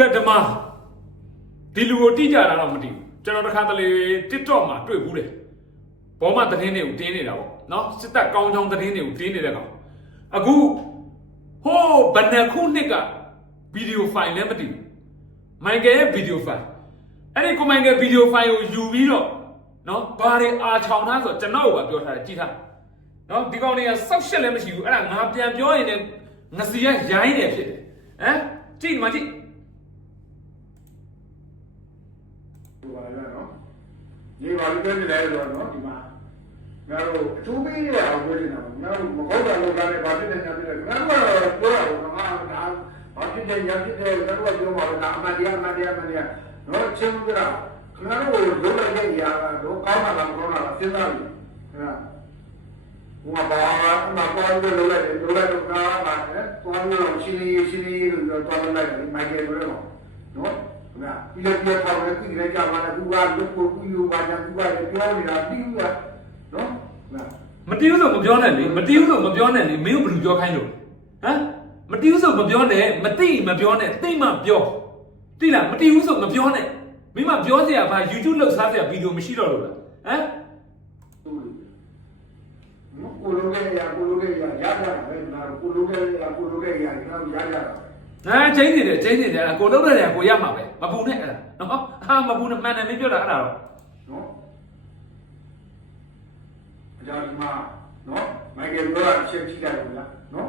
ကတ်ဓမာဒီလူကိုတိကြတာတော့မသိဘူးကျွန်တော်တခါတလေ TikTok မှာတွေ့ဘူးတယ်ဘောမသတင်းတွေကိုတင်းနေတာပေါ့နော်စစ်တပ်ကောင်းချောင်းသတင်းတွေကိုတင်းနေတဲ့ကောင်အခုဟိုးဘယ်နှစ်ခုနှစ်ကဗီဒီယိုဖိုင်လည်းမသိဘူးမိုင်ကယ်ရဲ့ဗီဒီယိုဖိုင်အဲ့ဒီကိုမိုင်ကယ်ဗီဒီယိုဖိုင်ကိုယူပြီးတော့နော်ဘာတွေအာချောင်ထားဆိုကျွန်တော်ကပြောထားတယ်ကြည့်ထားနော်ဒီကောင်တွေကစောက်ရှက်လည်းမရှိဘူးအဲ့ဒါငါပြန်ပြောရင်လည်းငစီရရိုင်းတယ်ဖြစ်တယ်ဟမ်ကြည့်ဒီမှာကြည့် ဒီ ပါလေနော်ဒီပါလေပြနေတယ်ဆိုတော့ဒီမှာငါတို့အထူးပေးရအောင်ပြောနေတာငါတို့မဟုတ်တာလို့ကလည်းဗာဖြစ်နေညာဖြစ်တယ်ငါတို့ကတော့ပြောရအောင်ငါဒါဘာဖြစ်တယ်ညာဖြစ်တယ်ငါတို့ကပြောမှာဒါအမှန်တရားအမှန်တရားအမှန်တရားတော့ချင်းကြတာခင်ဗျားတို့လုံးလိုက်တဲ့ຢာကတော့ကောင်းတာလားမကောင်းတာလားစဉ်းစားပြီခင်ဗျာဘုရားဘာမှမပေါ်ဘူးလို့လည်းလုံးလိုက်တော့ကားပါတယ်တွားလို့ချင်းလေးချင်းလေးလို့တွားလိုက်တယ်မိုက်ကယ်လို့နော် နော်ခင်ဗျာဒီလိုပြောထားတယ်ပြည်ရကြပါလားသူကလုတ်ကိုကူယူပါညာသူကလည်းပြောနေတာပြီးဘူးကနော်ခင်ဗျာမတီးဘူးဆိုမပြောနဲ့လေမတီးဘူးဆိုမပြောနဲ့လေမင်းတို့ဘယ်လိုပြောခိုင်းလို့ဟမ်မတီးဘူးဆိုမပြောနဲ့မသိမပြောနဲ့သိမှပြောသိလားမတီးဘူးဆိုမပြောနဲ့မင်းမပြောစရာဘာ YouTube လောက်စားစရာဗီဒီယိုမရှိတော့လို့လားဟမ်သူနော်ကိုလိုခဲ့ရကိုလိုခဲ့ရရကြတာပဲငါတို့ကိုလိုခဲ့ရကိုလိုခဲ့ရငါတို့ရ ကြတာဟာချင်းနေတယ်ချင်းနေတယ်ကိုလုံးတယ်ကိုရမှာပဲမပူနဲ့အဲ့ဒါနော်ဟာမပူနဲ့မှန်တယ်မင်းပြောတာအဲ့ဒါတော့နော်အကြောင်းဒီမှာနော်မိုက်ကယ်ပြောတာချက်ကြည့်လိုက်လို့လားနော်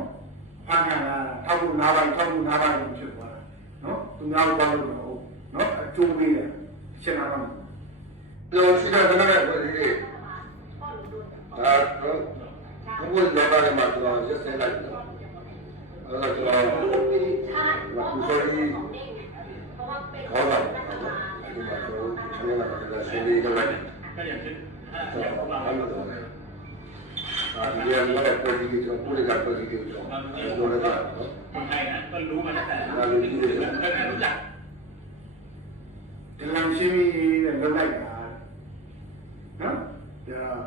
ဖန်ခံလာထောက်လို့နားပိုင်းထောက်လို့နားပိုင်းဖြစ်သွားတာနော်သူများဘာလို့မဟုတ်နော်အကျိုးပေးတယ်ချက်နာပိုင်းကျွန်တော်ရှိတဲ့ကနေ့ကိုဒီလေးဒါတော့ဘုရားဘာလဲမှာကျွန်တော်ရက်စက် แล้วเราจะเอาหลักวิชาที่เขาแบบปฏิบัติรู้ทำให้หลักปฏิบัติชีวิตกันเลยสำหรับท่านผู้ชม आज ये हमारा प्रतिनिधि जो पूरे का प्रतिनिधि जो दोनों का คนไทยนะก็รู้มาตั้งแต่เรารู้ที่สุดตั้งแต่รู้จัก Dillamshimi and the like that. Huh? Yeah.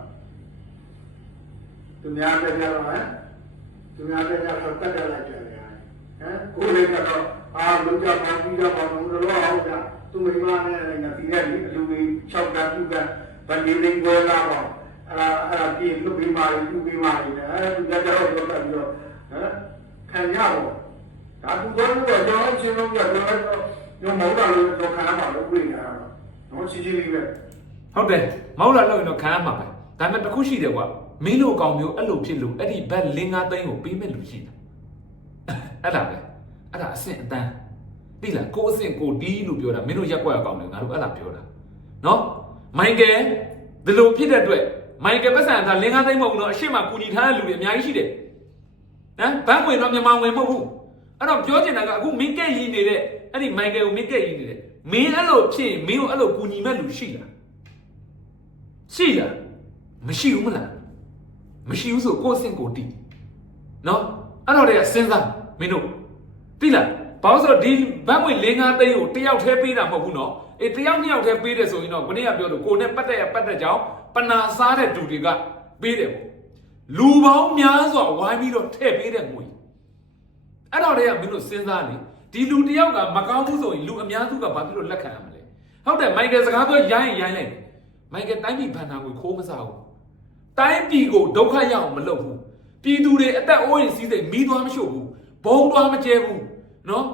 तुम यहाँ पे जा रहा है သူများတဲ့ကြတော့ဟမ်သူများတဲ့ကြတော့တက်တက်လိုက်ကြတယ်ဟမ်ကိုယ်လည်းကတော့အာလုံးကြပါပြီးတော့ဘာလို့လဲဟုတ်ကြသူမိမနဲ့လည်းငါတီးတဲ့လူကြီး၆ကပြုကဗန်ဒီလင်းပွဲလာတော့အဲ့ဒါအဲ့ဒါပြင်လူပြီးမာလူပြီးမာနေတယ်အဲ့သူကြတော့တော့တက်ပြီးတော့ဟမ်ခံရတော့ဒါသူကတော့ကျွန်တော်ချင်းလို့ပြောတော့ညမဟုတ်တာလို့တော့ခံရမှာလို့ပြင်နေတာတော့ချင်းချင်းလေးပဲဟုတ်တယ်မဟုတ်လားလို့ရင်တော့ခံရမှာပဲဒါပေမဲ့တစ်ခုရှိတယ်ကွာ မင်းတို့အကောင်မျိုးအဲ့လိုဖြစ်လို့အဲ့ဒီဘက်လင်းငါးသိန်းကိုပေးမဲ့လူရှိတယ်အဲ့ဒါပဲအဲ့ဒါအဆင့်အတန်းသိလားကိုအဆင့်ကိုတီးလို့ပြောတာမင်းတို့ရက်ွက်အကောင်တွေငါတို့အဲ့ဒါပြောတာနော်မိုင်ကယ်ဒီလိုဖြစ်တဲ့အတွက်မိုင်ကယ်ပတ်စံသာလင်းငါးသိန်းမဟုတ်ဘူးနော်အရှိမကူညီထားတဲ့လူတွေအများကြီးရှိတယ်ဟမ်ဘန်းဝင်တော့မြန်မာဝင်မဟုတ်ဘူးအဲ့တော့ပြောချင်တာကအခုမင်းကက်ရည်နေတဲ့အဲ့ဒီမိုင်ကယ်ကိုမင်းကက်ရည်နေတယ်မင်းအဲ့လိုဖြစ်ရင်မင်းကိုအဲ့လိုကူညီမဲ့လူရှိလားရှိလားမရှိဘူးမလား မရှိဘူးဆိုကိုယ့်အဆင့်ကိုတီးနော်အဲ့တော့တည်းကစဉ်းစားမင်းတို့တိလားဘာလို့ဆိုတော့ဒီဘတ်ငွေ၄၅သိန်းကိုတယောက်တည်းပေးတာမဟုတ်ဘူးနော်အေးတယောက်နှစ်ယောက်တည်းပေးတယ်ဆိုရင်တော့ခဏကပြောလို့ကိုနဲ့ပတ်သက်ရပတ်သက်ကြောင်းပနာစားတဲ့သူတွေကပေးတယ်ပေါ့လူပေါင်းများစွာဝိုင်းပြီးတော့ထည့်ပေးတဲ့ငွေအဲ့တော့တည်းကမင်းတို့စဉ်းစားလေဒီလူတယောက်ကမကောင်းဘူးဆိုရင်လူအများစုကဘာဖြစ်လို့လက်ခံရမလဲဟုတ်တယ်မိုက်ကယ်စကားပြောရိုင်းရင်ရိုင်းလိုက်တယ်မိုက်ကယ်တိုင်းပြည်ဘန်နာကိုခိုးမစားဘူး တိုင်းပြည်ကိုဒုက္ခရအောင်မလုပ်ဘူးပြည်သူတွေအသက်အိုးရင်စီးစိမ်မီးသွားမရှို့ဘူးဘုံသွားမကျဲဘူးနော်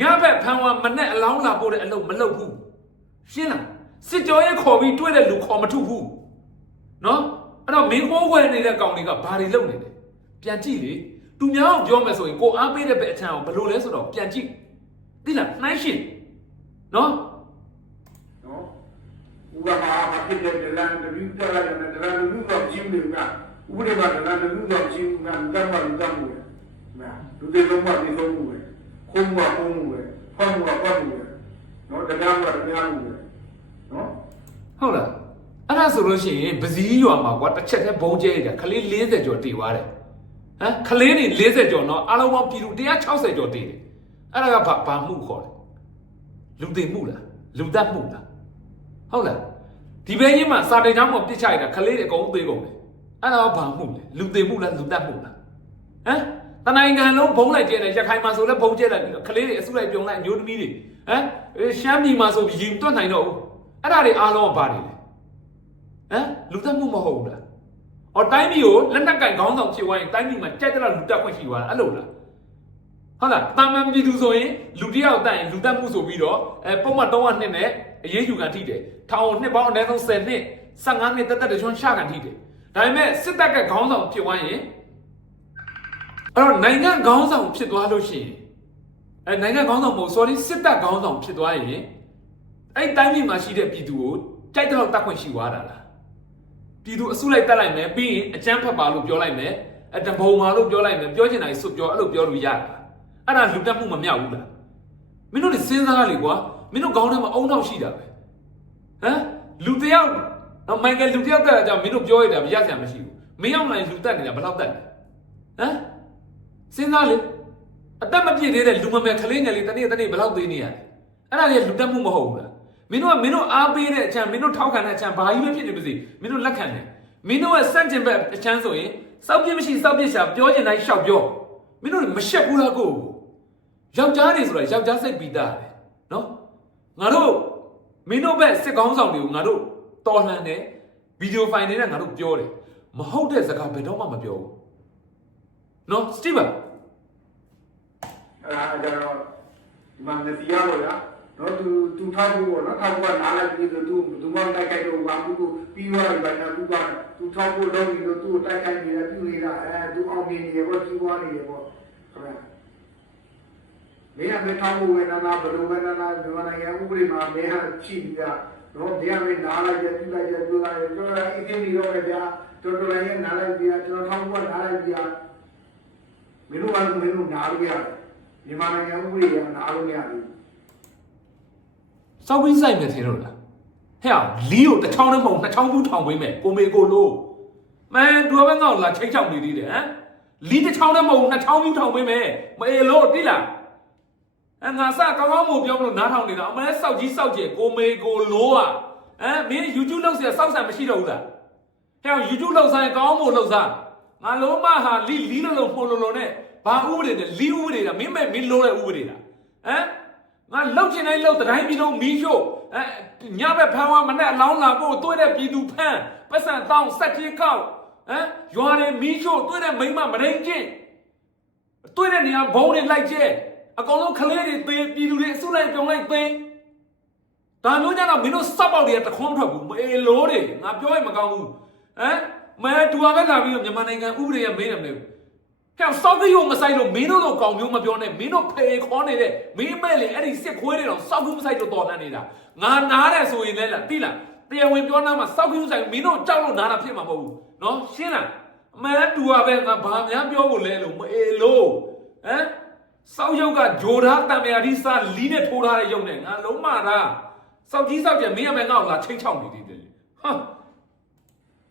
ညဘက်ဖန်ဝါမနဲ့အလောင်းလာပို့တဲ့အလုပ်မလုပ်ဘူးရှင်းလားစစ်ကြောရေးခေါ်ပြီးတွေ့တဲ့လူခေါ်မထုတ်ဘူးနော်အဲ့တော့မင်းကိုးခွဲနေတဲ့ကောင်တွေကဘာတွေလုပ်နေလဲပြန်ကြည့်လေသူများအောင်ပြောမယ်ဆိုရင်ကိုအားပေးတဲ့ဘက်အချမ်းအောင်ဘယ်လိုလဲဆိုတော့ပြန်ကြည့်သိလားနှိုင်းရှင်းနော်နော် ဥပမာအဖြစ်တဲ့ဒလန်တလူတက်လိုက်တယ်ဒလန်လူတော့ကြီးနေကဥပဒေမှာဒလန်လူတော့ကြီးကမတတ်မှလူတတ်မှုပဲနာလူတွေလုံးဝဒီလုံးမှုပဲခုံးမခုံးမှုပဲဖမ်းမှုကဖမ်းမှုပဲနော်တရားမှုကတရားမှုပဲနော်ဟုတ်လားအဲ့ဒါဆိုလို့ရှိရင်ပစည်းရွာမှာကွာတစ်ချက်တည်းဘုံကျဲရတာခလေး40ကျော်တည်သွားတယ်ဟမ်ခလေးတွေ40ကျော်နော်အားလုံးပေါင်းပြည်သူ160ကျော်တည်တယ်အဲ့ဒါကဘာဘာမှုခေါ်လဲလူသိမှုလားလူတတ်မှုလား ဟုတ်လားဒီဘဲကြီးမှာစာတေချောင်းမှာပြစ်ချရတာခလေးတွေအကုန်သေးကုန်တယ်အဲ့ဒါကဘာမှုလဲလူသိမှုလားလူတတ်မှုလားဟမ်တနိုင်ငံလုံးဘုံလိုက်ကျဲတယ်ရခိုင်မှာဆိုလည်းဘုံကျဲတယ်ခလေးတွေအစုလိုက်ပြုံလိုက်အမျိုးသမီးတွေဟမ်အေးရှမ်းပြည်မှာဆိုပြီးရင်တွတ်နိုင်တော့ဘူးအဲ့ဒါတွေအားလုံးကဘာတွေလဲဟမ်လူတက်မှုမဟုတ်ဘူးလားအော်တိုင်းပြည်ကိုလက်နက်ကင်ခေါင်းဆောင်ဖြစ်သွားရင်တိုင်းပြည်မှာကြိုက်တဲ့လောက်လူတက်ခွင့်ရှိသွားတာအဲ့လိုလား ဟုတ်လားတာမန်ပြည်သူဆိုရင်လူတစ်ယောက်တက်ရင်လူတက်မှုဆိုပြီးတော့အဲပုံမှန်300နှစ်နဲ့အရေးယူကန်ထိတယ်ထောင်နှစ်ပေါင်းအနည်းဆုံး10နှစ်15နှစ်တက်တက်တချွန်းရှာကန်ထိတယ်ဒါပေမဲ့စစ်တပ်ကခေါင်းဆောင်ဖြစ်သွားရင်အဲ့တော့နိုင်ငံခေါင်းဆောင်ဖြစ်သွားလို့ရှိရင်အဲနိုင်ငံခေါင်းဆောင်မဟုတ် sorry စစ်တပ်ခေါင်းဆောင်ဖြစ်သွားရင်အဲ့တိုင်းပြည်မှာရှိတဲ့ပြည်သူကိုကြိုက်တဲ့လောက်တက်ခွင့်ရှိသွားတာလားပြည်သူအစုလိုက်တက်လိုက်မယ်ပြီးရင်အကြမ်းဖက်ပါလို့ပြောလိုက်မယ်အတဘုံပါလို့ပြောလိုက်မယ်ပြောချင်တာကြီးစွတ်ပြောအဲ့လိုပြောလို့ရတာ အဲ့ဒါလူတက်မှုမမြောက်ဘူးလားမင်းတို့တွေစဉ်းစားလေကွာမင်းတို့ခေါင်းထဲမှာအုံနောက်ရှိတာပဲဟမ်လူတယောက်နော်မိုက်ကယ်လူတယောက်တက်တာကြောင့်မင်းတို့ပြောရတာမရစရာမရှိဘူးမင်းရောက်လာရင်လူတက်နေတာဘယ်လောက်တက်လဲဟမ်စဉ်းစားလေအသက်မပြည့်သေးတဲ့လူမမယ်ကလေးငယ်လေးတနေ့တနေ့ဘယ်လောက်သေးနေရလဲအဲ့ဒါကြီးလူတက်မှုမဟုတ်ဘူးလားမင်းတို့ကမင်းတို့အားပေးတဲ့အချမ်းမင်းတို့ထောက်ခံတဲ့အချမ်းဘာကြီးပဲဖြစ်နေပါစေမင်းတို့လက်ခံတယ်မင်းတို့ရဲ့စန့်ကျင်ဘက်အချမ်းဆိုရင်စောက်ပြစ်မရှိစောက်ပြစ်ရှာပြောချင်တိုင်းရှောက်ပြောမင်းတို့မရှက်ဘူးလားကို ယောက်ျားတွေဆိုတာယောက်ျားစိတ်ပြီးသားတယ်နော်ငါတို့မင်းတို့ဘက်စစ်ကောင်းဆောင်တွေကိုငါတို့တော်လှန်တယ်ဗီဒီယိုဖိုင်တွေနဲ့ငါတို့ပြောတယ်မဟုတ်တဲ့စကားဘယ်တော့မှမပြောဘူးနော်စတီဗန်အဲ့ဒါကြတော့ဒီမှာနေတရားလို့လားနော်သူသူထောက်ဖို့ပေါ့နော်ထောက်ဖို့ကနားလိုက်ပြီးတော့သူသူမတိုက်ခိုက်တော့ဘာဘူးကိုပြီးသွားပြီဘာညာသူကသူထောက်ဖို့လုပ်ပြီးတော့သူ့ကိုတိုက်ခိုက်နေတာပြုနေတာအဲသူအောင်မြင်နေတယ်ပေါ့သူသွားနေတယ်ပေါ့ခင်ဗျာ မင်းကမထောက်ဖို့ဝေဒနာဘယ်လိုဝေဒနာဒီမှာနိုင်ငံဥပဒေမှာမင်းဟာရှိပြီးသားနော်တရားမင်းနားလိုက်ကြပြုလိုက်ကြပြုလိုက်ကြတော့အင်းဒီတော့ပဲဗျာတော်တော်လည်းနားလိုက်ပြီးကျွန်တော်ထောက်ဖို့နားလိုက်ပြီးမင်းတို့ကမင်းတို့နားလို့ရတယ်မြန်မာနိုင်ငံဥပဒေကနားလို့မရဘူးစောက်ပြီးဆိုင်မယ်ထင်တော့လားဟဲ့အောင်လီကိုတစ်ချောင်းနဲ့မဟုတ်နှစ်ချောင်းဘူးထောင်ပေးမယ်ကိုမေကိုလို့မန်သူကပဲငါ့ကိုလာချိတ်ချောက်နေသေးတယ်ဟမ်လီတစ်ချောင်းနဲ့မဟုတ်နှစ်ချောင်းဘူးထောင်ပေးမယ်မအေလို့တိလား အငါစကောင်းကောင်းမို့ပြောမလို့နားထောင်နေတာအမဲစောက်ကြီးစောက်ကျဲကိုမေကိုလို့อ่ะဟမ်မင်း YouTube လောက်เสียစောက်ဆံမရှိတော့ဘူးလားဟဲ့အောင် YouTube လောက်ဆိုင်ကောင်းမို့လောက်စားငါလုံးမဟာလီလီလုံးလုံးပုံလုံးလုံးနဲ့ဘာဥပဒေနဲ့လီဥပဒေတာမင်းမဲ့မင်းလို့တဲ့ဥပဒေတာဟမ် ငါလှုပ်ချင်တိုင်းလှုပ်တတိုင်းပြည်လုံးမီးရှို့အဲညဘက်ဖမ်းသွားမနဲ့အလောင်းလာဖို့တွေ့တဲ့ပြည်သူဖမ်းပတ်စံတောင်းဆက်ကြီးကောက်ဟမ်ရွာတွေမီးရှို့တွေ့တဲ့မိန်းမမရင်းချင်းတွေ့တဲ့နေရာဘုံတွေလိုက်ကျဲ အကောင်လုံးကလေးတွေသေးပြည်သူတွေအစုလိုက်ပြုံလိုက်သေးဒါမျိုးကြတော့မင်းတို့စက်ပေါက်တွေကတခွန်းမထွက်ဘူးမအေလိုးတွေငါပြောရင်မကောင်းဘူးဟမ်မဲတူပါပဲလာပြီးတော့မြန်မာနိုင်ငံဥပဒေရမေးတယ်မလို့ဟဲ့စောက်ကရုံမဆိုင်လို့မင်းတို့လိုကောင်မျိုးမပြောနဲ့မင်းတို့ဖေခေါ်နေတဲ့မင်းမဲ့လေအဲ့ဒီစစ်ခွေးတွေတော့စောက်ကူမဆိုင်လို့တော်လှန်နေတာငါနားတယ်ဆိုရင်လည်းလားတိလားတရားဝင်ပြောနာမှာစောက်ကူဆိုင်မင်းတို့ကြောက်လို့နားတာဖြစ်မှာမဟုတ်ဘူးနော်ရှင်းလားအမှန်တူပါပဲငါဘာများပြောဖို့လဲလို့မအေလို့ဟမ် စောက်ရုပ်ကဂျိုထားတံမြာဒီစာလီးနဲ့ထိုးထားတဲ့ရုပ်နဲ့ငါလုံးမတာစောက်ကြီးစောက်ကျမင်းရမယ်ငါ့ကိုလာချိန်ချောက်နေသေးတယ်ဟာ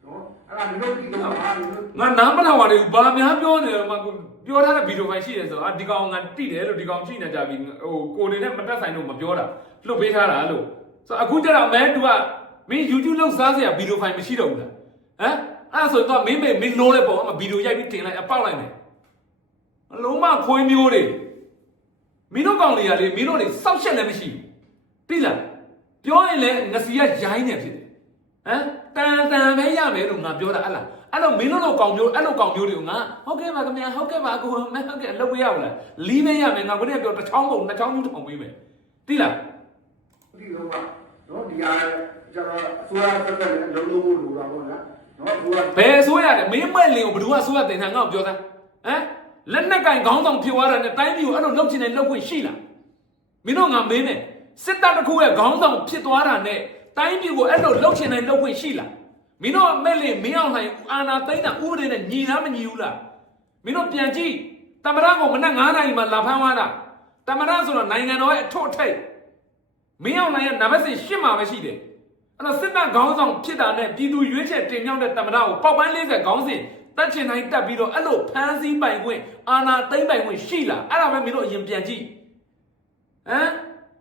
နော်အဲ့ဒါမျိုးဒီတော့ဟာမျိုးငါနားမထောင်ပါနဲ့ဘာများပြောနေလဲမကိုပြောထားတဲ့ဗီဒီယိုဖိုင်ရှိတယ်ဆိုတော့အာဒီကောင်ငါတိတယ်လို့ဒီကောင်ရှိနေကြပြီဟိုကိုနေနဲ့မတက်ဆိုင်လို့မပြောတာလွတ်ပေးထားတာလို့ဆိုတော့အခုကျတော့မဲတူကမင်း YouTube လောက်စားစရာဗီဒီယိုဖိုင်မရှိတော့ဘူးလားဟမ်အဲ့ဒါဆိုတော့မင်းမေမင်းလို့တဲ့ပုံကဗီဒီယိုရိုက်ပြီးတင်လိုက်အပေါက်လိုက်မယ် အလုံးမခွေးမျိုးတွေမင်းတို့ကောင်တွေကလေမင်းတို့တွေစောက်ချက်လည်းမရှိဘူးသိလားပြောရင်လည်းငစီကရိုင်းနေဖြစ်တယ်ဟမ်တန်တန်ပဲရမယ်လို့ငါပြောတာအဲ့လားအဲ့တော့မင်းတို့လိုကောင်မျိုးအဲ့လိုကောင်မျိုးတွေကိုငါဟုတ်ကဲ့ပါခင်ဗျာဟုတ်ကဲ့ပါကိုမဟုတ်ကဲ့လုပ်ပေးရမလားလီးနေရမယ်ငါကိုလည်းပြောတစ်ချောင်းပုံနှစ်ချောင်းမှုထောင်ပေးမယ်တိလားဒီတော့ကနော်ဒီအားကျတော့အစိုးရသက်သက်လည်းလုံးလုံးလို့လာပေါ့နော်နော်သူကဘယ်ဆိုရတယ်မင်းမဲ့လင်ကိုဘယ်သူကဆိုရတင်ထားငါ့ကိုပြောသားဟမ် လက်နက်ကင်ခေါင်းဆောင်ဖြစ်သွားတာနဲ့တိုင်းပြည်ကိုအဲ့လိုလုပ်ချင်တယ်လုပ်ခွင့်ရှိလားမင်းတို့ငါမင်းနဲ့စစ်တပ်တစ်ခုရဲ့ခေါင်းဆောင်ဖြစ်သွားတာနဲ့တိုင်းပြည်ကိုအဲ့လိုလုပ်ချင်တယ်လုပ်ခွင့်ရှိလားမင်းတို့မဲ့လင်မင်းအောင်နိုင်အာနာသိမ့်တာဥပဒေနဲ့ညီလားမညီဘူးလားမင်းတို့ပြန်ကြည့်တမရကိုမနက်9နာရီမှလာဖမ်းသွားတာတမရဆိုတော့နိုင်ငံတော်ရဲ့အထွတ်အထိပ်မင်းအောင်နိုင်ရဲ့နံပါတ်စဉ်ရှစ်မှာပဲရှိတယ်အဲ့တော့စစ်တပ်ခေါင်းဆောင်ဖြစ်တာနဲ့ပြည်သူရွေးချယ်တင်မြှောက်တဲ့တမရကိုပေါက်ပန်း40ခေါင်းစဉ် တက်ချင်တိုင်းတက်ပြီးတော့အဲ့လိုဖမ်းဆီးပိုင်ခွင့်အာဏာသိမ်းပိုင်ခွင့်ရှိလားအဲ့ဒါပဲမင်းတို့အရင်ပြန်ကြည့်ဟမ်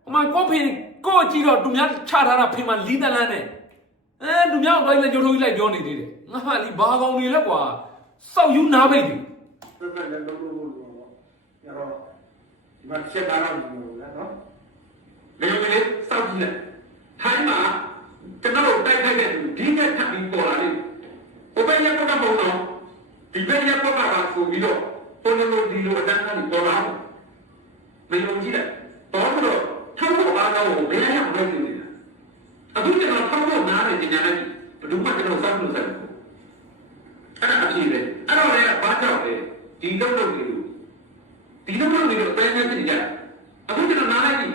အမကိုဖေကိုကြည့်တော့သူများချထားတာဖေမှာလီးတလန်းနဲ့အဲသူများတော့လည်းကြိုးထိုးကြီးလိုက်ပြောနေသေးတယ်ငါဟာလီဘာကောင်တွေလဲကွာစောက်ယူနားပိတ်တယ်ပြပြလည်းလုံးလုံးလို့ပြောတော့ရတော့ဒီမှာချက်ထားတာလို့ပြောတာနော်လေကလေးစောက်ကြည့်လိုက်ထိုင်းမှာကျွန်တော်တို့တိုက်ခိုက်တဲ့ဒီနဲ့ထပ်ပြီးပေါ်လာတယ်ဘယ်ပဲရကတော့မဟုတ်တော့ ဒီဘက်ရပတ်ပါဆိုပြီးတော့ပုံလိုဒီလိုအတန်းကနေပေါ်လာတယ်မယုံကြည်တယ်တော်တော့ထုတ်ဖို့ဘာသာကိုဘယ်ရောက်လဲနေတယ်အခုကျွန်တော်ထုတ်ဖို့နားနေကြတယ်ဘယ်သူမှကျွန်တော်စောင့်လို့ဆက်တယ်အဲ့ဒါအဖြစ်ပဲအဲ့တော့လည်းဘာကြောင့်လဲဒီလောက်လောက်နေလို့ဒီလောက်လောက်နေလို့အတိုင်းနဲ့ဖြစ်ကြအခုကျွန်တော်နားလိုက်ပြီ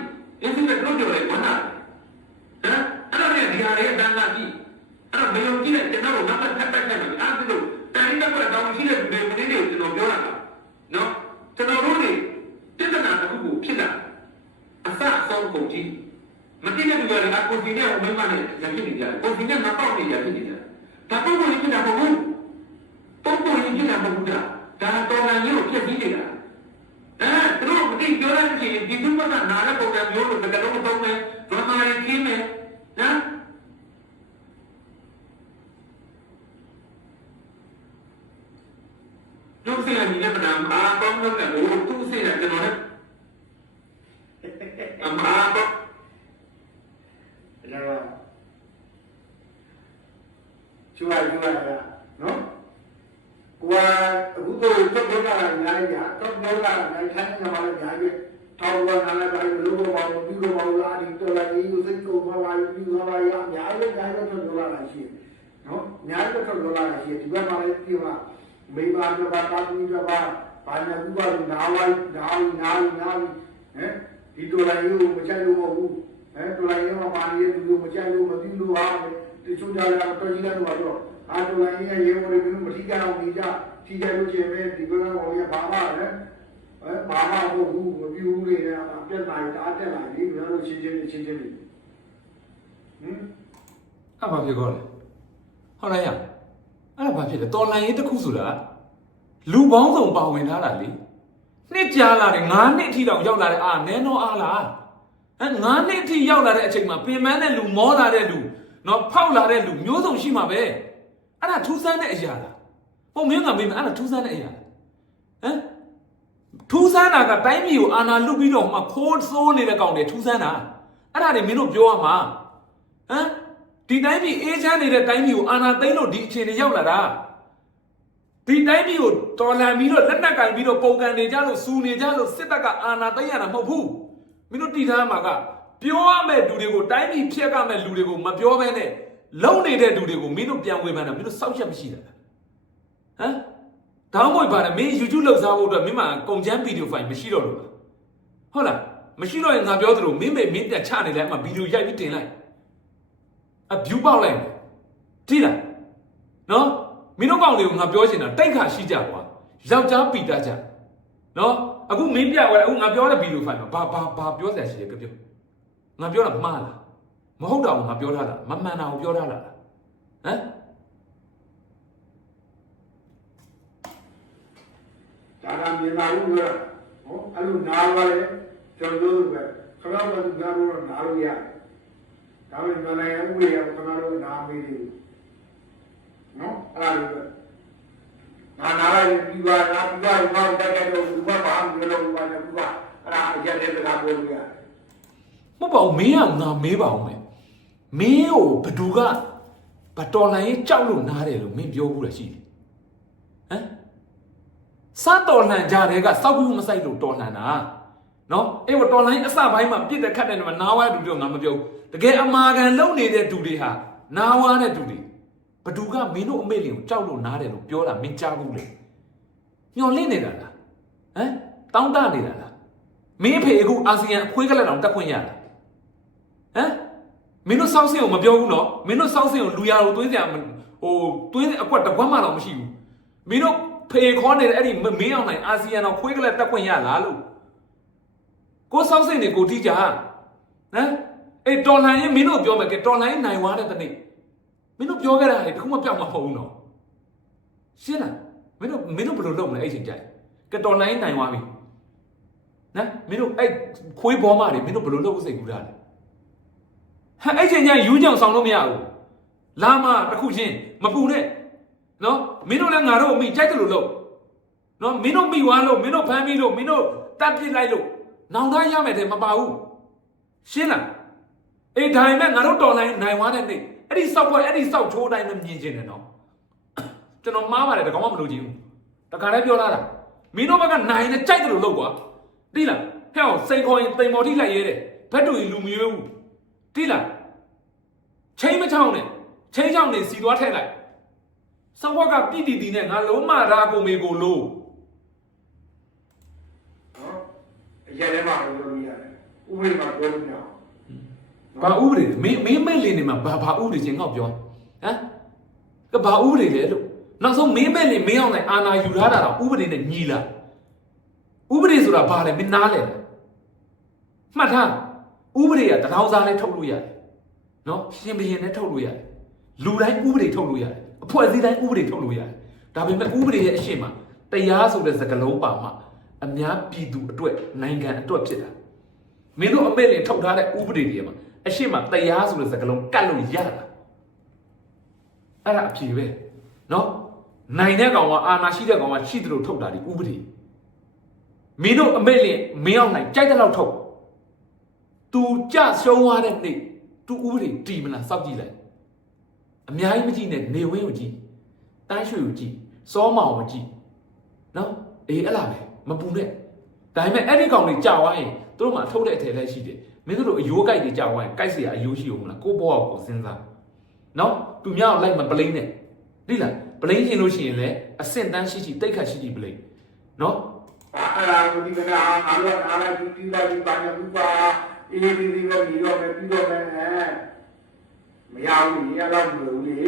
ချူရချူရနော်ကိုကအခုတော့တော့ပြောတာအများကြီးကတော့ပြောတာအများကြီးထိုင်းနေမှာလည်းအများကြီးထောက်ဝနာလည်းပါလို့ဘောဘောပြီးတော့ဘောလာဒီတော်လာကြီးကိုစိတ်ကိုမလာပြီးတော့လာရအများကြီးအများကြီးတော့ပြောလာရှိနော်အများကြီးတော့ပြောလာရှိဒီဘက်မှာလည်းပြောတာမိဘတွေပါတာဘူးတွေပါဘာညာဘူးပါနာဝိုင်းနာဝိနာဝိနာဝိဟမ်ဒီတော်လာကြီးကိုမချိုက်လို့မဟုတ်ဘူးအဲတော်လာကြီးမှာပါနေတဲ့လူကိုမချိုက်လို့မသိလို့ဟာ တချို့ကြတယ်တော့ကြီးတယ်တော့တော့အာတော်လာကြီးရဲ့ရေဝင်ပြီးမထီးကြအောင်နေကြထီးကြလို့ချင်းပဲဒီဘက်ကကောင်ကြီးဘာမှလည်းအဲဘာမှမဟုတ်ဘူးမပြူဘူးလေပြက်လာတာအတက်လာပြီဘယ်လိုချင်းချင်းချင်းချင်းဟင်အဲ့ဘာဖြစ်ခေါ်လဲဟုတ်လားရအဲ့ဒါဘာဖြစ်လဲတော်လန်ရေးတစ်ခုဆိုတာလူပေါင်းစုံပါဝင်ထားတာလေနှစ်ကြာလာတယ်9နှစ်အထိတောင်ရောက်လာတယ်အာနည်းတော့အားလားအဲ9နှစ်အထိရောက်လာတဲ့အချိန်မှာပင်ပန်းတဲ့လူမောလာတဲ့လူ နော်ဖောက်လာတဲ့လူမျိုးစုံရှိမှာပဲအဲ့ဒါထူးဆန်းတဲ့အရာလားပုံမင်းကမေးမယ်အဲ့ဒါထူးဆန်းတဲ့အရာလားဟမ်ထူးဆန်းတာကတိုင်းပြည်ကိုအာဏာလုပြီးတော့မှခိုးဆိုးနေတဲ့ကောင်တွေထူးဆန်းတာအဲ့ဒါတွေမင်းတို့ပြောရမှာဟမ်ဒီတိုင်းပြည်အေးချမ်းနေတဲ့တိုင်းပြည်ကိုအာဏာသိမ်းလို့ဒီအခြေအနေရောက်လာတာဒီတိုင်းပြည်ကိုတော်လှန်ပြီးတော့လက်နက်ကင်ပြီးတော့ပုံကန်နေကြလို့စူနေကြလို့စစ်တပ်ကအာဏာသိမ်းရတာမဟုတ်ဘူးမင်းတို့တည်ထားမှာက ပြောရမယ့်လူတွေကိုတိုင်းပြည်ဖျက်ကမယ့်လူတွေကိုမပြောဘဲနဲ့လုံနေတဲ့လူတွေကိုမင်းတို့ပြန်ဝေဖန်တာမင်းတို့စောက်ချက်မရှိတာဟမ်တောင်းမွေပါတယ်မင်း YouTube လောက်စားဖို့အတွက်မင်းမှာကုန်ချမ်းဗီဒီယိုဖိုင်မရှိတော့လို့လားဟုတ်လားမရှိတော့ရင်ငါပြောသလိုမင်းမေမင်းတက်ချနေလိုက်အမှဗီဒီယိုရိုက်ပြီးတင်လိုက်အဗျူပေါက်လိုက်မယ်ကြည့်လားနော်မင်းတို့ကောင်တွေကိုငါပြောချင်တာတိတ်ခါရှိကြကွာယောက်ျားပီတာကြနော်အခုမင်းပြသွားတယ်အခုငါပြောတဲ့ဗီဒီယိုဖိုင်မှာဘာဘာဘာပြောစရာရှိလဲကြပြော ငါပြောတာမှားလားမဟုတ်တာကိုငါပြောထားတာမမှန်တာကိုပြောထားတာဟမ်ဒါကမြန်မာဦးကဟောအဲ့လိုနားပါလေကျွန်တော်တို့ပဲခဏမှသူနားလို့နားလို့ရတယ်ဒါပေမဲ့နိုင်ငံဥပဒေကခဏလို့နားမေးတယ်နော်အဲ့ဒါလေးပဲနားနားလိုက်ပြီးပါနားပြီးပါဘာတက်တဲ့တော့ဒီဘက်ဘာမှမလုပ်ဘူးဘာလဲဘူးကအဲ့ဒါအရက်တဲ့ကပြောလို့ရတယ် မဟုတ်ပါဘူးမင်းကငါမေးပါအောင်မယ်မင်းကိုဘသူကဘတော်လိုင်းရေးကြောက်လို့နားတယ်လို့မင်းပြောဘူးလားရှိတယ်ဟမ်စတော်လှန်ကြတဲ့ကစောက်ဘူးမဆိုင်လို့တော်လှန်တာနော်အဲ့တော့တော်လှန်အစပိုင်းမှာပြစ်တဲ့ခတ်တဲ့နေမှာနာဝါတူတို့ငါမပြောဘူးတကယ်အမာခံလုံနေတဲ့တူတွေဟာနာဝါတဲ့တူတွေဘသူကမင်းတို့အမေလင်ကိုကြောက်လို့နားတယ်လို့ပြောတာမင်းကြားဘူးလေညှော်လင့်နေတာလားဟမ်တောင်းတနေတာလားမင်းအဖေအခုအာဆီယံအခွေးကလက်တောင်တက်ခွင့်ရလား ဟမ်မင်းတို့စောက်စင်ကိုမပြောဘူးနော်မင်းတို့စောက်စင်ကိုလူရကိုသွင်းစရာမဟိုသွင်းအကွက်တစ်ခွက်မှတော့မရှိဘူးမင်းတို့ဖေခေါ်နေတဲ့အဲ့ဒီမမေးအောင်နိုင်အာဆီယံတော့ခွေးကလေးတက်ခွင့်ရလားလို့ကိုစောက်စိတ်နေကိုတိကြဟမ်အဲ့တော်လှန်ရင်မင်းတို့ပြောမယ်ကဲတော်လှန်ရင်နိုင်သွားတဲ့တနေ့မင်းတို့ပြောခဲ့တာလေတခုမှပြောက်မှာမဟုတ်ဘူးနော်ရှင်းလားမင်းတို့မင်းတို့ဘယ်လိုလုပ်မလဲအဲ့ချိန်ကြိုက်ကဲတော်လှန်ရင်နိုင်သွားပြီနော်မင်းတို့အဲ့ခွေးဘောမတွေမင်းတို့ဘယ်လိုလုပ်ဖို့စိတ်ကူးတာလဲ ဟဲ့အဲ့ချိန်ကျရင်ယူကြောင်ဆောင်လို့မရဘူးလာမတစ်ခုချင်းမပူနဲ့နော်မင်းတို့လည်းငါတို့အမိကြိုက်တယ်လို့လို့နော်မင်းတို့မိဝါလို့မင်းတို့ဖမ်းပြီးလို့မင်းတို့တတ်ပြစ်လိုက်လို့နောင်တရမယ်တဲ့မပါဘူးရှင်းလားအေးဒါပေမဲ့ငါတို့တော်လိုင်းနိုင်သွားတဲ့နေ့အဲ့ဒီစောက်ပွဲအဲ့ဒီစောက်ချိုးတိုင်းမမြင်ချင်တယ်နော်ကျွန်တော်မှားပါတယ်တကောင်မှမလို့ချင်ဘူးတခါတည်းပြောလာတာမင်းတို့ဘက်ကနိုင်နဲ့ကြိုက်တယ်လို့လို့ကွာသိလားဟဲ့အောင်စိန်ခေါ်ရင်တိမ်မော်ထိလိုက်ရဲတယ်ဘဘက်တူလူမရွေးဘူးတိလား ချိန်မချောင်းနဲ့ချိန်ချောင်းနဲ့စီသွားထည့်လိုက်စောဝက်ကပြစ်တီတီနဲ့ငါလုံးမရာကုန်မေကိုလို့နော်အရင်ထဲမှာပြောလို့ရတယ်ဥပဒေမှာပြောလို့မရအောင်ဘာဥပဒေလဲမင်းမင်းမဲ့လင်းနေမှာဘာဘာဥပဒေချင်းငေါ့ပြောဟမ်ကဘာဥပဒေလဲလို့နောက်ဆုံးမင်းမဲ့လင်းမင်းအောင်လိုက်အာနာယူထားတာတော့ဥပဒေနဲ့ညီလားဥပဒေဆိုတာဘာလဲမင်းနားလဲလားမှတ်ထားဥပဒေကတထောင်စားနဲ့ထုတ်လို့ရတယ် နော်ရှင်ဘရင်နဲ့ထုတ်လို့ရတယ်လူတိုင်းဥပဒေထုတ်လို့ရတယ်အဖွဲ့အစည်းတိုင်းဥပဒေထုတ်လို့ရတယ်ဒါပေမဲ့ဥပဒေရဲ့အရှင်းမှာတရားဆိုတဲ့စကားလုံးပါမှအများပြည်သူအတွက်နိုင်ငံအတွက်ဖြစ်တာမင်းတို့အမေလင်ထုတ်ထားတဲ့ဥပဒေတွေမှာအရှိမတရားဆိုတဲ့စကားလုံးကတ်လို့ရတာအဲ့ဒါအဖြေပဲနော်နိုင်တဲ့ကောင်ကအာနာရှိတဲ့ကောင်ကရှိတယ်လို့ထုတ်တာဒီဥပဒေမင်းတို့အမေလင်မင်းအောင်နိုင်ကြိုက်တဲ့လောက်ထုတ် तू ကြရှုံးသွားတဲ့နေ့ तू ဥပဒေတီမလားစောက်ကြည့်လိုက်အများကြီးမကြည့်နဲ့နေဝင်းကိုကြည့်တိုင်းရွှေကိုကြည့်စောမောင်ကိုကြည့်နော်အေးအဲ့လားပဲမပူနဲ့ ဒါပေမဲ့အဲ့ဒီကောင်တွေကြာသွားရင်သူတို့မှအထုတ်တဲ့အထည်လည်းရှိတယ်မင်းတို့အယိုးကြိုက်တွေကြာသွားရင်ကြိုက်เสียအယိုးရှိအောင်မလားကိုယ့်ဘောကိုစဉ်းစားနော်သူများကိုလိုက်မပလိမ့်နဲ့လိလားပလိမ့်ရှင်လို့ရှိရင်လည်းအဆင့်တန်းရှိရှိတိတ်ခတ်ရှိရှိပလိမ့်နော် အဲ့ဒါကိုဒီကနေ့အားအားလုံးအားလုံးဒီလိုက်ဒီပါနေဘူးပါ အေးဒီဒီကပြီးတော့မယ်ပြီးတော့မယ်မရဘူးဒီအလောက်မလို့လေ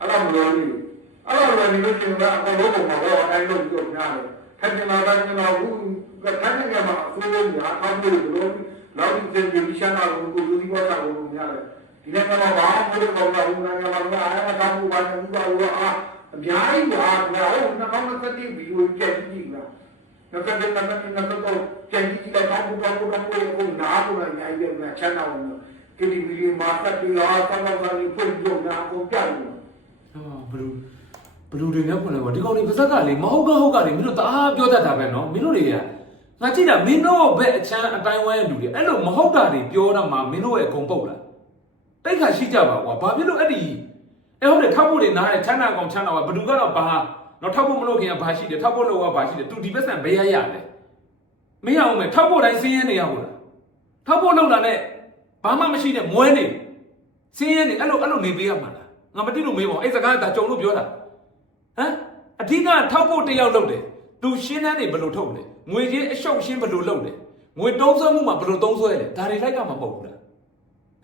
အလောက်မလို့လေအလောက်လည်းဒီလိုကျင်တာအကုန်လုံးပုံမှာတော့အတိုင်းလို့ပြောပြတယ်ထိုင်နေတာတိုင်းတော့ဘူးကထိုင်နေမှာအစိုးရညာအောက်လို့လို့လောက်ဒီစင်ဒီရှာနာကိုကိုဒီဘောတာကိုများတယ်ဒီနေ့ကတော့ဘာမှမလုပ်တော့ဘူးနိုင်ငံမှာအားအကောင်းဘာမှမလုပ်တော့အာအများကြီးပါဘာလို့ နှောင်းသက်တိဗီဒီယိုကြည့်ကြည့်လား Nakaka nakaka nakaka jadi kita kamu kamu kamu yang kau nak pun nak ini nak cina pun. Kini bila masa dia kalau kali pun jom nak kau cari. ဟာဘလူဘလူတွေနဲ့ဖွင့်လဲကွာဒီကောင်တွေပါဇက်ကလေမဟုတ်ကဟုတ်ကလေမင်းတို့တအားပြောတတ်တာပဲနော်မင်းတို့တွေကငါကြည့်တာမင်းတို့ဘက်အချမ်းအတိုင်းဝိုင်းလူတွေအဲ့လိုမဟုတ်တာတွေပြောတာမှမင်းတို့ရဲ့အကုန်ပုတ်လားတိတ်ခါရှိကြပါကွာဘာဖြစ်လို့အဲ့ဒီအဲ့ဟုတ်တယ်ထောက်ဖို့တွေနားတယ်ချမ်းသာကောင်ချမ်းသာပါဘလူကတော့ဘာ တော့ထောက်ဖို့မလုပ်ခင်ကဘာရှိတယ်ထောက်ဖို့လို့ကဘာရှိတယ်သူဒီဘက်ဆန်ဘယ်ရရလဲမင်းအောင်မယ်ထောက်ဖို့တိုင်းစင်းရဲနေရဟုတ်လားထောက်ဖို့လုပ်တာနဲ့ဘာမှမရှိနဲ့မွဲနေစင်းရဲနေအဲ့လိုအဲ့လိုနေပေးရမှာလားငါမသိလို့မေးပါဘူးအဲ့စကားကဒါကြုံလို့ပြောတာဟမ်အဓိကထောက်ဖို့တယောက်လုပ်တယ်သူရှင်းတန်းနေဘယ်လိုထုတ်လဲငွေကြီးအရှုပ်ရှင်းဘယ်လိုလုပ်လဲငွေတုံးဆွဲမှုမှာဘယ်လိုတုံးဆွဲလဲဒါတွေလိုက်ကမှာမဟုတ်ဘူးလား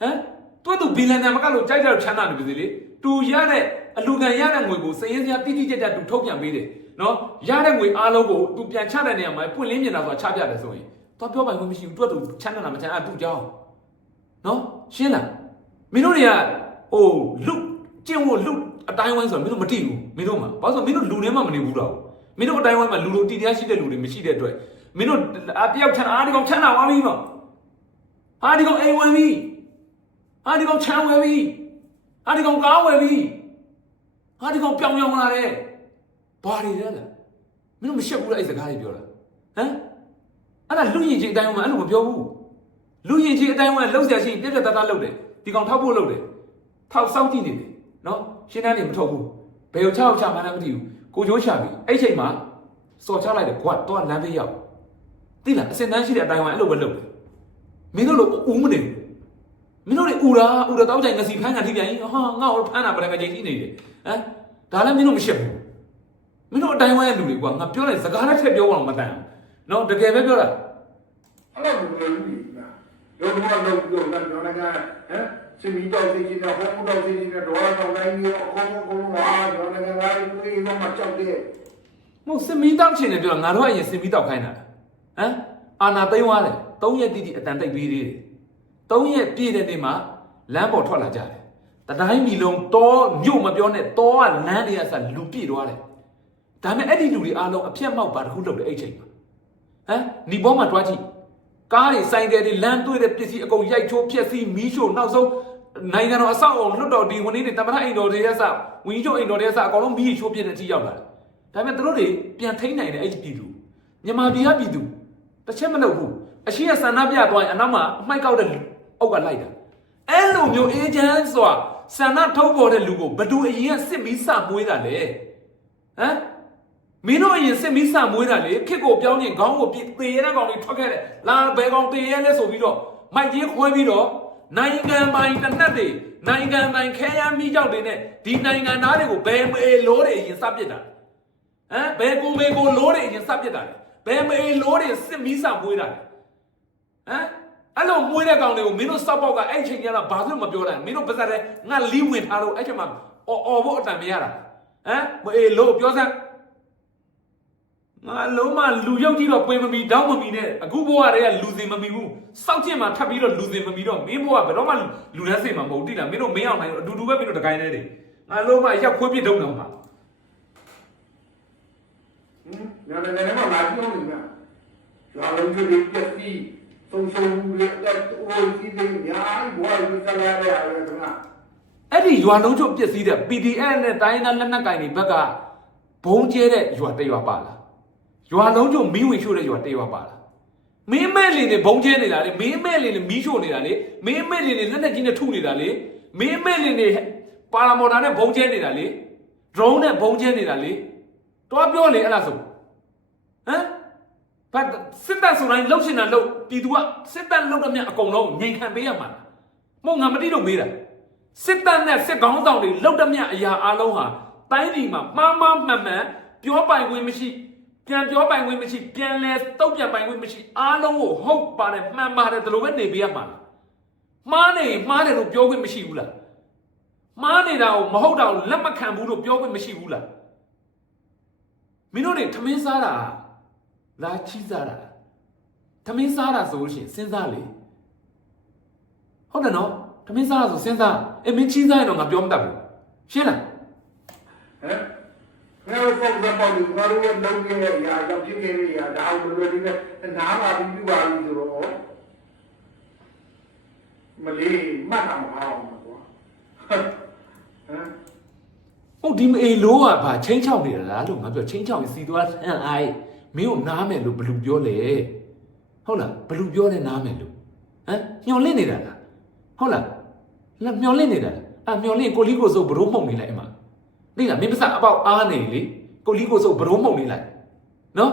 ဟမ်တွဲသူဘီလန်တန်မကလို့ကြိုက်ကြတော့ချမ်းသာနေပြီလေတူရတဲ့ အလူခံရတဲ့ငွေကိုစည်ရင်းစရာတိတိကျကျတူထုတ်ပြန်ပေးတယ်နော်ရတဲ့ငွေအားလုံးကိုသူပြန်ချတဲ့နေရာမှာပွင့်လင်းမြင်တာဆိုတာချပြတယ်ဆိုရင်တော့ပြောပိုင်ခွင့်မရှိဘူးတွဲသူချမ်းသာတာမချမ်းသာသူ့ကြောင်းနော်ရှင်းလားမင်းတို့တွေကဟိုလူကျင့်ဝတ်လူအတိုင်းဝိုင်းဆိုတော့မင်းတို့မတိဘူးမင်းတို့မှာဘာလို့ဆိုမင်းတို့လူထဲမှာမနေဘူးတော့မင်းတို့အတိုင်းဝိုင်းမှာလူလူတီတရားရှိတဲ့လူတွေမရှိတဲ့အတွက်မင်းတို့အတယောက်ချမ်းအားဒီကောင်ချမ်းသာသွားပြီပေါ့ဟာဒီကောင်အိမ်ဝင်ပြီဟာဒီကောင်ချမ်းဝယ်ပြီဟာဒီကောင်ကားဝယ်ပြီ ဟာဒီကောင်ပြောင်ပြောင်လာတယ်ဘာတွေလဲလားမင်းတို့မရှက်ဘူးလားအဲ့စကားတွေပြောတာဟမ်အဲ့ဒါလူရင်ချင်းအတိုင်းဝမ်းအဲ့လိုမပြောဘူးလူရင်ချင်းအတိုင်းဝမ်းလှုပ်ရှားရှိရင်ပြက်ပြက်သားသားလှုပ်တယ်ဒီကောင်ထောက်ဖို့လှုပ်တယ်ထောက်စောင့်ကြည့်နေတယ်နော်ရှင်းတန်းနေမထုတ်ဘူးဘယ်ကိုချောက်ချမှန်းလည်းမသိဘူးကိုချိုးချပြီအဲ့ချိန်မှာစော်ချလိုက်တယ်ကွာတော့လမ်းပေးရောက်သိလားအစင်တန်းရှိတဲ့အတိုင်းဝမ်းအဲ့လိုပဲလှုပ်တယ်မင်းတို့လိုဦးမနေဘူး မင်းတို့တွေဥရာဥရာတောက်ကြိုင်ငစီဖမ်းကန်ထိပြန်ကြီးဟာငါ့ကိုဖမ်းတာပရကကြိမ်ကြီးနေတယ်ဟမ်ဒါလည်းမင်းတို့မရှက်ဘူးမင်းတို့အတိုင်းဝိုင်းရဲ့လူတွေကွာငါပြောလိုက်စကားနဲ့ထည့်ပြောအောင်မတန်ဘူးနော်တကယ်ပဲပြောတာအဲ့လိုမလို့ဘူးလားလောကတော့တော့တော့တော့ငါဟမ်စမီတော့သိချင်တယ်ဟောမှုတော့သိချင်တယ်တော့တော့တိုင်းရောအကုန်လုံးကုန်လုံးဟာတော့ငါငါလေးဒီမှာကြောက်တယ်မဟုတ်စမီတောက်ချင်တယ်ပြောတာငါတို့ကအရင်စမီတောက်ခိုင်းတာဟမ်အာနာသိမ်းသွားတယ်၃ရက်တိတိအတန်တိတ်ပေးသေးတယ် ၃ရက်ပြည့်တဲ့နေ့မှာလမ်းပေါ်ထွက်လာကြတယ်တတိုင်းမီလုံးတောမြို့မပြောနဲ့တောကလမ်းတွေကစလူပြည့်သွားတယ်ဒါပေမဲ့အဲ့ဒီလူတွေအားလုံးအပြတ်မောက်ပါတခုလုပ်တယ်အဲ့ချိန်မှာဟမ်ဒီဘောမှာတွားကြည့်ကားတွေဆိုင်ကယ်တွေလမ်းတွေ့တဲ့ပစ္စည်းအကုန်ရိုက်ချိုးဖျက်ဆီးမီးရှို့နောက်ဆုံးနိုင်ငံတော်အဆောက်အုံလွတ်တော်ဒီဝန်ကြီးတွေတမန်အိမ်တော်တွေရဲ့စဝင်းချို့အိမ်တော်တွေရဲ့စအကောင်လုံးမီးရှို့ပြတဲ့အထိရောက်လာတယ်ဒါပေမဲ့သူတို့တွေပြန်ထိန်းနိုင်တယ်အဲ့ဒီပြည်သူမြန်မာပြည်ကပြည်သူတစ်ချက်မလုပ်ဘူးအရှိရဆန္ဒပြသွားရင်အနောက်မှာအမိုက်ကောက်တဲ့ အောက်ကလိုက်တာအဲ့လိုမျိုးအေဂျင့်ဆိုတာဆန္ဒထုတ်ပေါ်တဲ့လူကိုဘယ်သူအရင်ကစစ်ပြီးစမွေးတာလဲဟမ်မင်းတို့အရင်စစ်မီးစမွေးတာလေခစ်ကိုပြောင်းရင်ခေါင်းကိုပြသေရတဲ့ကောင်တွေထွက်ခဲ့တယ်လာဘယ်ကောင်သေရဲလဲဆိုပြီးတော့မိုက်ကြီးခွဲပြီးတော့နိုင်ငံပိုင်တစ်နက်တွေနိုင်ငံပိုင်ခဲရမ်းမိကြောက်တွေနဲ့ဒီနိုင်ငံသားတွေကိုဘယ်မေလို့တွေအရင်စပစ်တာဟမ်ဘယ်ကိုမေကိုလို့တွေအရင်စပစ်တာလဲဘယ်မေလို့တွေစစ်မီးစမွေးတာလဲဟမ် အဲ့လိုမွေးတဲ့ကောင်တွေကိုမင်းတို့စောက်ပေါက်ကအဲ့ချိန်ကျတော့ဘာလို့မပြောလိုက်မင်းတို့ပါစတဲ့ငါလီးဝင်ထားလို့အဲ့ချိန်မှာအော်အော်ဖို့အတန်မရတာဟမ်မေလို့ပြောစမ်းငါလုံးမလူရုပ်ကြီးတော့ပွင့်မမီတောင်းမမီနဲ့အခုဘဝတည်းကလူစင်မမီဘူးစောက်ကျင်မှာထပ်ပြီးတော့လူစင်မမီတော့မင်းဘဝဘယ်တော့မှလူတန်းစင်မှာမဟုတ်တိလားမင်းတို့မင်းအောင်နိုင်အတူတူပဲမင်းတို့တကိုင်းနေတယ်ငါလုံးမရောက်ခွေးပြစ်တုံးတော့မှာဟင်ညာနေနေမှာလာပြောနေမှာရွာလုံးကျွေးပြက်စီသုံး ဆုံးရတဲ့ဟိုဒီဒီညာဘွားဒီကလာရရတယ်ကွာအဲ့ဒီရွာလုံးချုပ်ပြစ်စည်းတဲ့ PDF နဲ့တိုင်းသားလက်နက်ကင်တွေဘက်ကဘုံကျဲတဲ့ရွာတရွာပါလားရွာလုံးချုပ်မီးဝင်ရှို့တဲ့ရွာတရွာပါလားမင်းမဲ့လင်နဲ့ဘုံကျဲနေတာလေမင်းမဲ့လင်နဲ့မီးရှို့နေတာလေမင်းမဲ့လင်နဲ့လက်နက်ကြီးနဲ့ထုနေတာလေမင်းမဲ့လင်နဲ့ပါလာမော်တာနဲ့ဘုံကျဲနေတာလေ drone နဲ့ဘုံကျဲနေတာလေတွားပြောလေအဲ့လားဆိုဟမ် ဘာစစ်တပ်ဆိုတိုင်းလှုပ်ရှင်တာလှုပ်ပြည်သူကစစ်တပ်လှုပ်တော့မြအကုန်လုံးငြိမ်ခံပေးရမှာလားမဟုတ်ငါမတိတော့မေးတာစစ်တပ်နဲ့စစ်ကောင်းဆောင်တွေလှုပ်တော့မြအရာအလုံးဟာတိုင်းပြည်မှာမှားမှားမှန်မှန်ပြောပိုင်ခွင့်မရှိပြန်ပြောပိုင်ခွင့်မရှိပြန်လဲတုတ်ပြန်ပိုင်ခွင့်မရှိအားလုံးကိုဟုတ်ပါတယ်မှန်ပါတယ်ဒီလိုပဲနေပေးရမှာလားမှားနေရင်မှားတယ်လို့ပြောခွင့်မရှိဘူးလားမှားနေတာကိုမဟုတ်တာကိုလက်မခံဘူးလို့ပြောခွင့်မရှိဘူးလားမင်းတို့တွေထမင်းစားတာ လာချီးစားတာထမင်းစားတာဆိုလို့ရှိရင်စဉ်းစားလေဟုတ်တယ်နော်ထမင်းစားတာဆိုစဉ်းစားအေးမင်းချီးစားရင်တော့ငါပြောမတတ်ဘူးရှင်းလားဟမ်ငါတို့ပေါ့ကပေါ့ဒီငါတို့ရဲ့လုံးရဲ့အရာကြောင့်ဖြစ်ခဲ့တဲ့နေရာဒါအောင်လွယ်လေးနဲ့နားပါပြီးပြပါလို့ဆိုတော့မလေးမှတ်တာမအောင်ဘူးကွာဟမ်ဟုတ်ဒီမအေလိုးကဘာချင်းချောက်နေတာလားလို့ငါပြောချင်းချောက်ရင်စီသွားဆန်းအိုင် မင်းကိုနားမယ်လို့ဘယ်လူပြောလဲဟုတ်လားဘယ်လူပြောလဲနားမယ်လို့ဟမ်ညှော်လင့်နေတာလားဟုတ်လားလက်မျော်လင့်နေတာလားအာမျော်လင့်ကိုလီကိုစုပ်ဘရိုးမှုန်နေလိုက်အမသိလားမင်းပစအပေါက်အားနေလေကိုလီကိုစုပ်ဘရိုးမှုန်နေလိုက်နော်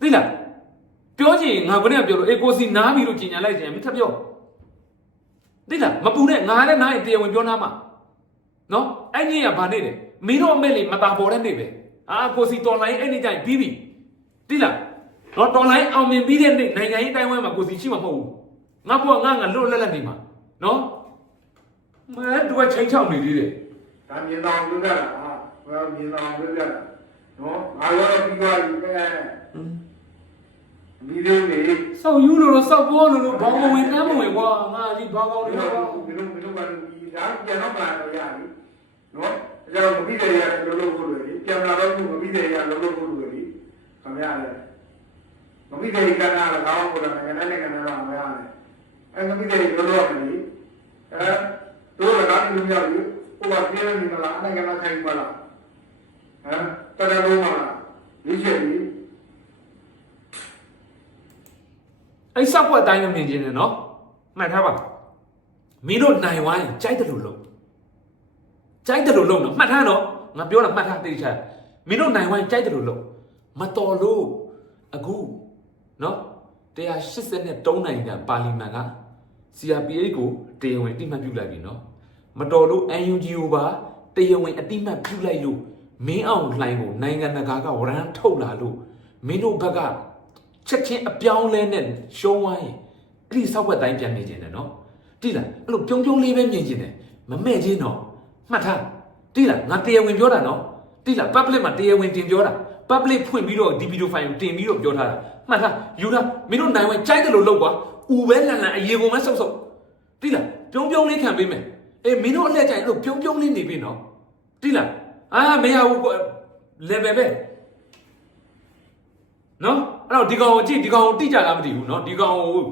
သိလားပြောချင်ငါကလည်းပြောလို့အေကိုစီနားပြီလို့ကြင်ညာလိုက်ကြင်မင်းထပ်ပြောသိလားမပူနဲ့ငါလည်းနားရင်တရားဝင်ပြောနာမှာနော်အဲ့ဒီကဘာနေလဲမင်းတို့အမေလေးမတာပေါ်တဲ့နေပဲအာကိုစီတော်လိုင်းအဲ့ဒီကြိုင်ပြီးပြီ တိလားတော့တော်လိုင်းအောင်မြင်ပြီးတဲ့နေ့နိုင်ငံရေးတိုင်းဝဲမှာကိုစီရှိမှာမဟုတ်ဘူးငါဘောငါငါလွတ်လက်လက်နေမှာနော်မဲသူကချိန်ချောက်နေသေးတယ်ဒါမြင်တော်လုပ်ရတာဟာငါမြင်တော်လုပ်ရတာနော်ငါရောပြီးသွားပြီပဲဒီလိုနေစောက်ယူလို့လို့စောက်ပေါ်လို့လို့ဘောင်းမဝင်တမ်းမဝင်ကွာငါဒီဘောင်းကောင်းဘနေယ်ကွာလိုဘယ်လိုဘယ်လိုပါလဲဒီဒါပြန်တော့ပါတော့ရပြီနော်အဲကြောင့်မပြီးတဲ့ရလောလောကိုလေပြန်လာတော့မပြီးတဲ့ရလောလောကိုလေ ခင်ဗျားလေမပြီးတဲ့ကနာလည်းကောင်းဖို့လည်းငါနဲ့ငါနဲ့တော့မရနဲ့အဲမပြီးတဲ့လောလောကလေအဲတို့လည်းကောင်းလို့ရပြီဟိုကပြင်းနေလားအဲ့ငါနဲ့ဆိုင်ပါလားဟမ်တော်တော်လုံးပါလားဒီချက်ကြီးအဲ့စောက်ွက်တိုင်းမမြင်ချင်းနဲ့နော်မှတ်ထားပါမင်းတို့နိုင်ဝိုင်းကြိုက်တယ်လို့လို့ကြိုက်တယ်လို့လို့နော်မှတ်ထားနော်ငါပြောတာမှတ်ထားသိချာမင်းတို့နိုင်ဝိုင်းကြိုက်တယ်လို့လို့ မတော်လို့အခုနော်183နိုင်ငံပါလီမန်က CRPH ကိုတရားဝင်အတိမတ်ပြုလိုက်ပြီနော်မတော်လို့ UNG ကိုပါတရားဝင်အတိမတ်ပြုလိုက်လို့မင်းအောင်လှိုင်းကိုနိုင်ငံတကာကဝရမ်းထုတ်လာလို့မင်းတို့ဘက်ကချက်ချင်းအပြောင်းလဲနဲ့ရှုံးသွားရင်အဲ့ဒီစောက်ွက်တိုင်းပြန်နေခြင်းတယ်နော်တိလားအဲ့လိုပြုံးပြုံးလေးပဲမြင်ခြင်းတယ်မမဲ့ချင်းတော့မှတ်ထားတိလားငါတရားဝင်ပြောတာနော်တိလား public မှာတရားဝင်တင်ပြောတာ public ဖွင့်ပြီးတော့ဒီဗီဒီယိုဖိုင်ကိုတင်ပြီးတော့ပြောထားတာမှတ်ထားယူလားမင်းတို့နိုင်ဝင်ကြိုက်တယ်လို့လုပ်ကွာဥပဲလန်လန်အရေကုန်မဲဆုပ်ဆုပ်တိလားပြုံးပြုံးလေးခံပေးမယ်အေးမင်းတို့အလက်ကြိုင်လို့ပြုံးပြုံးလေးနေပြီနော်တိလားအာမရဘူးကွလေဘယ်ပဲနော်အဲ့တော့ဒီကောင်ကိုကြည့်ဒီကောင်ကိုတိကြလားမသိဘူးနော်ဒီကောင်ကို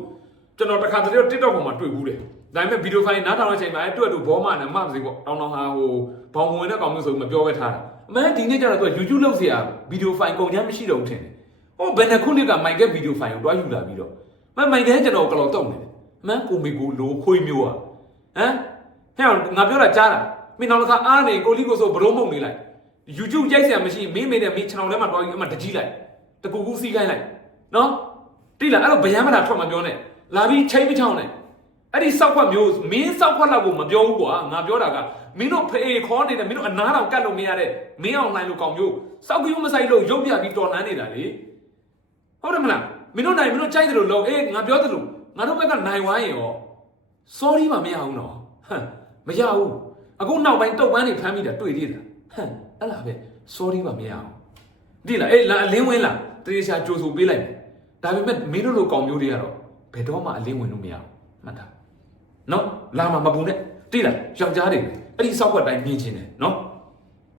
ကျွန်တော်တခါတလေ TikTok ပေါ်မှာတွေ့ဘူးတယ်ဒါပေမဲ့ဗီဒီယိုဖိုင်နားထောင်တဲ့အချိန်မှာအဲ့တွေ့လို့ဘောမနဲ့မမစီပေါ့တောင်းတောင်းဟာဟိုဘောင်ဝင်တဲ့ကောင်မျိုးဆိုမပြောပဲထားတာအမဲဒီနေ့ကျတော့သူက YouTube လောက်เสียဗီဒီယိုဖိုင်ကုန်ချမ်းမရှိတော့ဘူးထင်တယ်ဟိုဘယ်နှခုနှစ်ကမိုက်ကဗီဒီယိုဖိုင်ကိုတွားယူလာပြီးတော့မမိုက်ကကျွန်တော်ကလောတော့နေတယ်အမဲကိုမီကိုလိုခွေးမျိုးอ่ะ ဟမ်ဟဲ့ငါပြောတာကြားတာမင်းနောက်တစ်ခါအားနေကိုလီကိုဆိုဘရိုးမုံနေလိုက် YouTube ရိုက်เสียမရှိမင်းမေနဲ့မင်း channel ထဲမှာတွားပြီးအမှတကြီးလိုက်တကူကူစီးခိုင်းလိုက်နော်တိလားအဲ့တော့ဗျမ်းမတာထွက်မပြောနဲ့လာပြီးချိန်မချောင်းနဲ့အဲ့ဒီစောက်ခွက်မျိုးမင်းစောက်ခွက်လောက်ကိုမပြောဘူးကွာငါပြောတာက မင်းတို့ဖေခေါ်နေတဲ့မင်းတို့အနားတောင်ကတ်လို့မရတဲ့မင်းအောင်နိုင်လို့ကောင်မျိုးစောက်ကူမဆိုင်လို့ရုပ်ပြပြီးတော်လှန်နေတာလေဟုတ်တယ်မလားမင်းတို့နိုင်မင်းတို့ကြိုက်တယ်လို့လို့အေးငါပြောတယ်လို့ငါတို့ဘက်ကနိုင်ဝိုင်းရော sorry မမရဘူးနော်ဟမ်မရဘူးအခုနောက်ပိုင်းတုတ်ပန်းနေဖမ်းမိတာတွေ့သေးတာဟမ်အဲ့လားပဲ sorry မမရဘူးဒီလားအေးလာအလင်းဝင်လာတေးချာကြိုးဆိုပေးလိုက်မယ်ဒါပေမဲ့မင်းတို့လိုကောင်မျိုးတွေကတော့ဘယ်တော့မှအလင်းဝင်လို့မရဘူးမှတ်တာနော်လာမှာမပူနဲ့တိလားယောက်ျားတွေ အဲ့ဒီစောက်ွက်တိုင်းမြင်ချင်းတယ်နော်